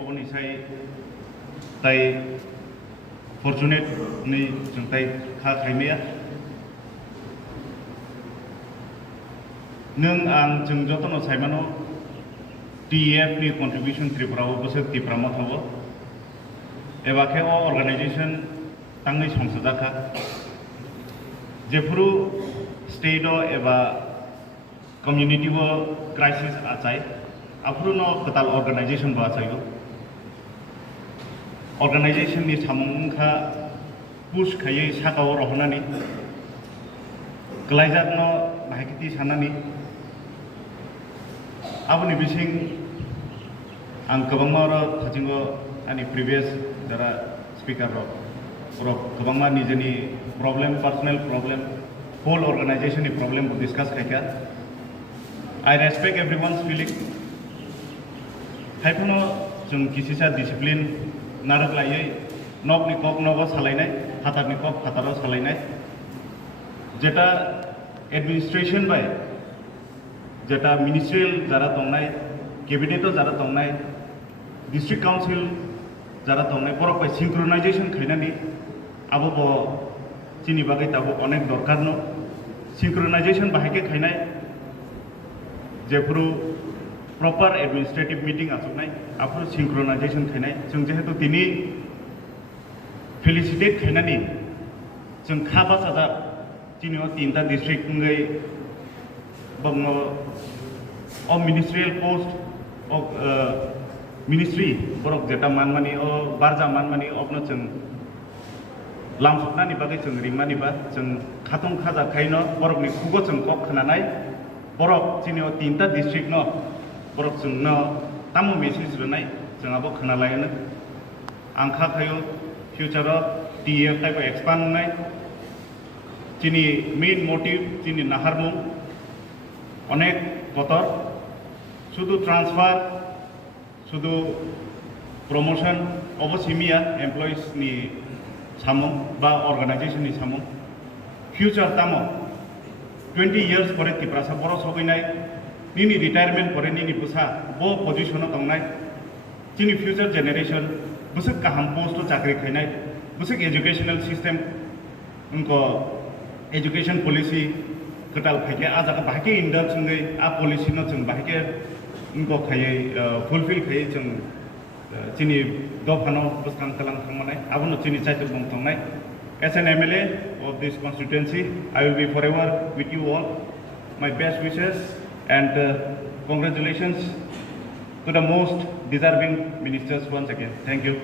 oboni sai tai fortunate ni jung tai kha khaimia nung ang jung jotono saimano TEF ni contribution Tripura bose Tripura ma thabo eba ke o organization tangai songsodaka jefuru state o eba community o crisis achai afuru no katal organization ba achayo organization ni samung kha push khayai sakao rohnani klaijak no bahikiti sanani aboni bising ang kabangma ro thajingo ani previous dara speaker ro kabangma nijeni problem personal problem whole organization ni problem ko discuss khaika I respect everyone's feeling haipuno jung kisisa discipline naraglai nok ni kok nogo salainai hatar ni kok hataro salainai jeta administration by jeta ministerial jara tongnai cabinet jara tongnai district council jara tongnai borok by synchronization khainani abo bo chini bagai tabo onek dorkar no synchronization bahake khainai jefuru proper administrative meeting asuknai after synchronization khainai jung jehetu tini felicitate khainani jung khaba sada chini o tinta district ngai bangno o ministerial post o ministry borok jeta manmani o barja manmani opno jung lamsuknani bagai jung ringmani ba jung khatong khaja khaino borok ni khugo jung kok khananai borok chini o tinta district no borok jung no tamu message runai jung abo khanalaino angkha khayo future o TEF type expand nai chini main motive chini naharmung onek kotor শুধু transfer শুধু promotion অবসীমিয়া employees নি সামং বা organisation নি সামং future তামো 20 years পরে তিপ্রাসা বড় সগৈনাই নিনি retirement পরে নিনি বুসা বো position দংনাই চিনি ফিউচার জেনারেশন বুসক কাহাম পোস্ট চাকরি খাইনাই बुसक एजुकेशनल सिस्टम उनको एजुकेशन पॉलिसी कटाल खाइके आज बाकी इंडर चंगे आ पॉलिसी न चंग बाकी उनको खाइए फुलफिल खाइए चंग चिनी दो फानो बसकां कलां थांगमानाय आबनो चिनी चाइतो बं थांनाय as an MLA of this constituency I will be forever with you all my best wishes and congratulations to the most deserving ministers once again thank you